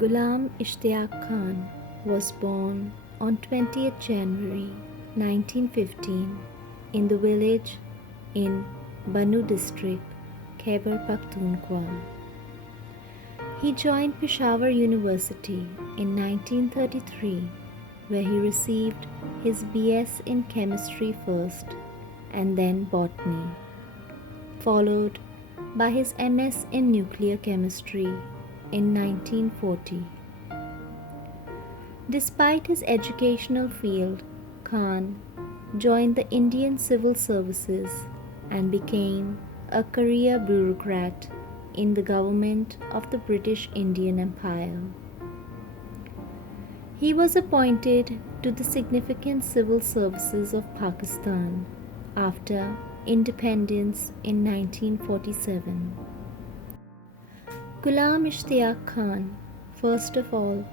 Ghulam Ishtaiq Khan was born on 20th January 1915 in the village in Bannu district, Khyber Pakhtunkhwa. He joined Peshawar University in 1933, where he received his BS in chemistry first and then botany, followed by his MS in nuclear chemistry in 1940. Despite his educational field, Khan joined the Indian Civil Services and became a career bureaucrat in the government of the British Indian Empire. He was appointed to the significant civil services of Pakistan after independence in 1947. Ghulam Ishtaiq Khan, first of all,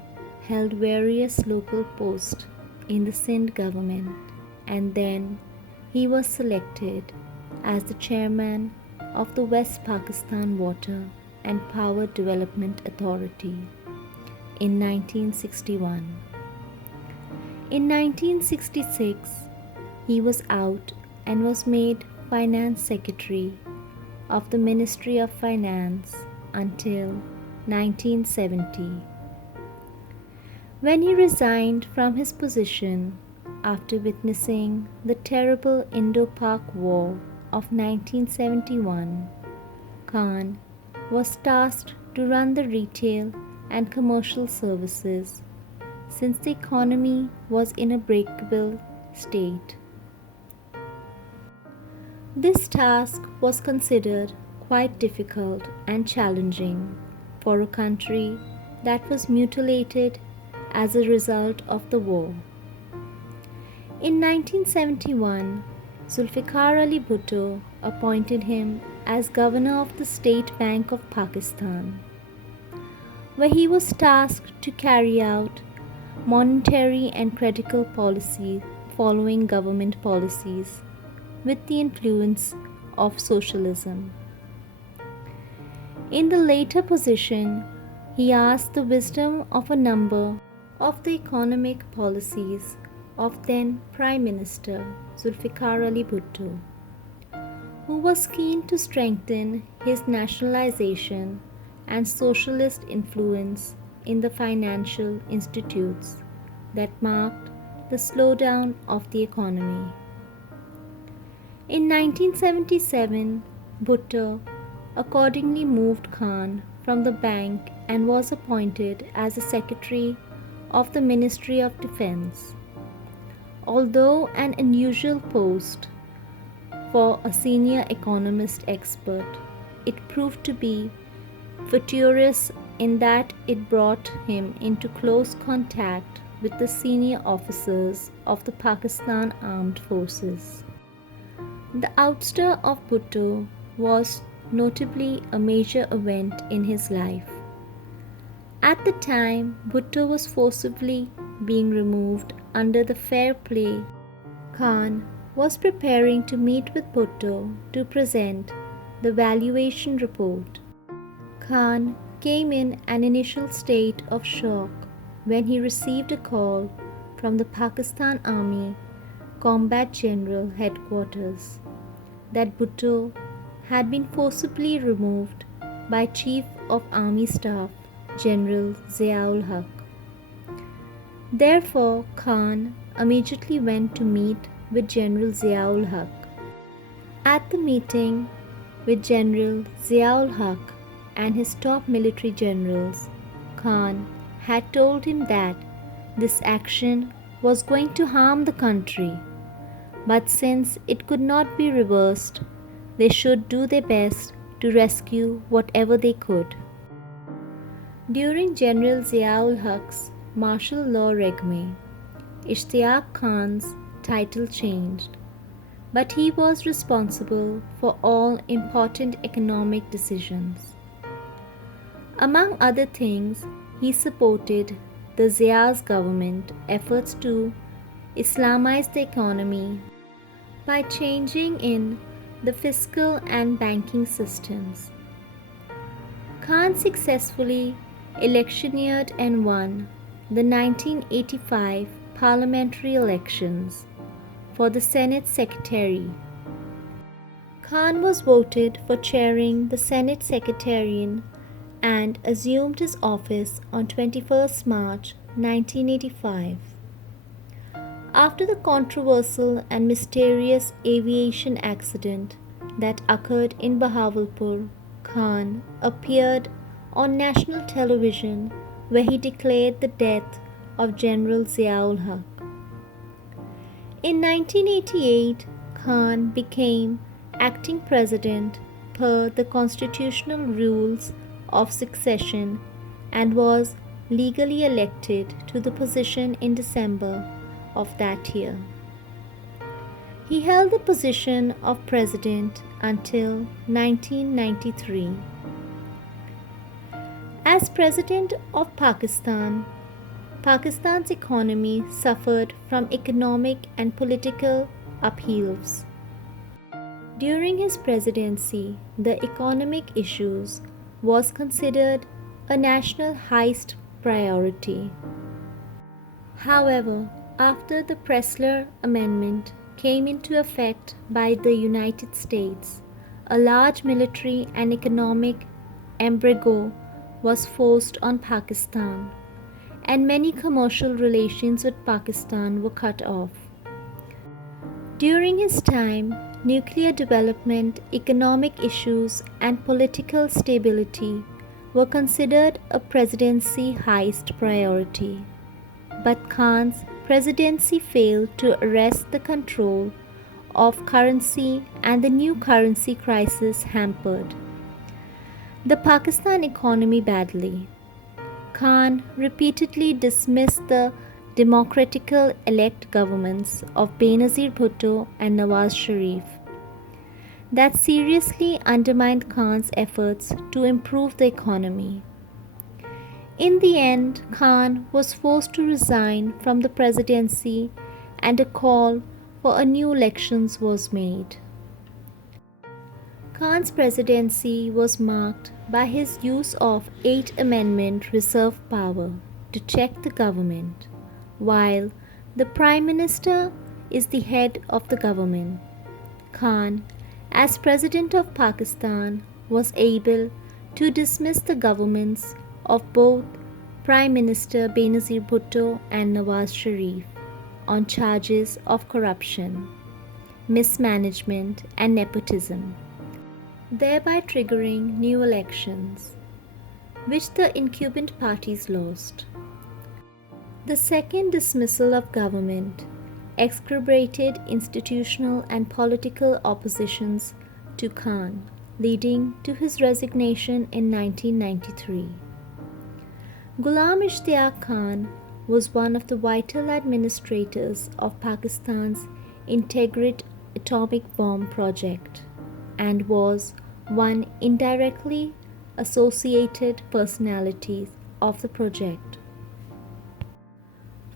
held various local posts in the Sindh government, and then he was selected as the chairman of the West Pakistan Water and Power Development Authority in 1961. In 1966, he was out and was made Finance Secretary of the Ministry of Finance until 1970. When he resigned from his position after witnessing the terrible Indo-Pak War of 1971, Khan was tasked to run the retail and commercial services since the economy was in a breakable state. This task was considered quite difficult and challenging for a country that was mutilated as a result of the war. In 1971, Zulfikar Ali Bhutto appointed him as governor of the State Bank of Pakistan, where he was tasked to carry out monetary and critical policy following government policies with the influence of socialism. In the later position, he asked the wisdom of a number of the economic policies of then Prime Minister Zulfikar Ali Bhutto, who was keen to strengthen his nationalization and socialist influence in the financial institutes that marked the slowdown of the economy. In 1977, Bhutto accordingly moved Khan from the bank and was appointed as a secretary of the Ministry of Defense. Although an unusual post for a senior economist expert, it proved to be fortuitous in that it brought him into close contact with the senior officers of the Pakistan Armed Forces. The ouster of Bhutto was notably a major event in his life. At the time Bhutto was forcibly being removed under the fair play, Khan was preparing to meet with Bhutto to present the valuation report. Khan came in an initial state of shock when he received a call from the Pakistan Army Combat General Headquarters that Bhutto had been forcibly removed by Chief of Army Staff General Zia-ul Haq. Therefore, Khan immediately went to meet with General Zia-ul Haq. At the meeting with General Zia-ul Haq and his top military generals, Khan had told him that this action was going to harm the country, but since it could not be reversed, they should do their best to rescue whatever they could. During General Zia-ul Haq's martial law regime, Ishtaiq Khan's title changed, but he was responsible for all important economic decisions. Among other things, he supported the Zia's government efforts to Islamize the economy by changing in the fiscal and banking systems. Khan successfully electioneered and won the 1985 parliamentary elections for the Senate Secretary. Khan was voted for chairing the Senate Secretariat and assumed his office on 21st March 1985. After the controversial and mysterious aviation accident that occurred in Bahawalpur, Khan appeared on national television where he declared the death of General Zia-ul-Haq. In 1988, Khan became acting president per the constitutional rules of succession and was legally elected to the position in December of that year. He held the position of president until 1993. As President of Pakistan, Pakistan's economy suffered from economic and political upheavals. During his presidency, the economic issues was considered a national highest priority. However, after the Pressler Amendment came into effect by the United States, a large military and economic embargo was forced on Pakistan, and many commercial relations with Pakistan were cut off. During his time, nuclear development, economic issues, and political stability were considered a presidency highest priority. But Khan's presidency failed to arrest the control of currency, and the new currency crisis hampered the Pakistan economy badly. Khan repeatedly dismissed the democratically elected governments of Benazir Bhutto and Nawaz Sharif that seriously undermined Khan's efforts to improve the economy. In the end, Khan was forced to resign from the presidency and a call for a new elections was made. Khan's presidency was marked by his use of Eighth Amendment reserve power to check the government, while the Prime Minister is the head of the government. Khan, as President of Pakistan, was able to dismiss the governments of both Prime Minister Benazir Bhutto and Nawaz Sharif on charges of corruption, mismanagement, and nepotism, thereby triggering new elections, which the incumbent parties lost. The second dismissal of government exacerbated institutional and political oppositions to Khan, leading to his resignation in 1993. Ghulam Ishtaiq Khan was one of the vital administrators of Pakistan's integrated atomic bomb project and was one indirectly associated personality of the project.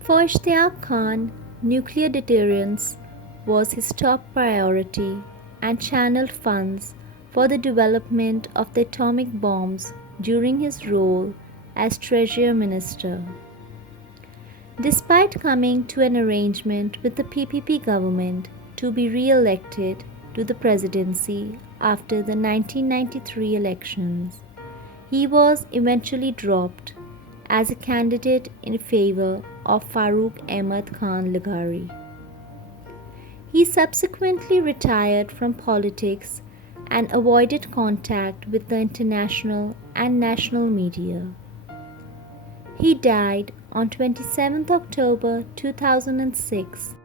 For Ishtaiq Khan, nuclear deterrence was his top priority and channeled funds for the development of the atomic bombs during his role as Treasury Minister. Despite coming to an arrangement with the PPP government to be re-elected to the presidency after the 1993 elections, he was eventually dropped as a candidate in favor of Farooq Ahmad Khan Laghari. He subsequently retired from politics and avoided contact with the international and national media. He died on 27 October 2006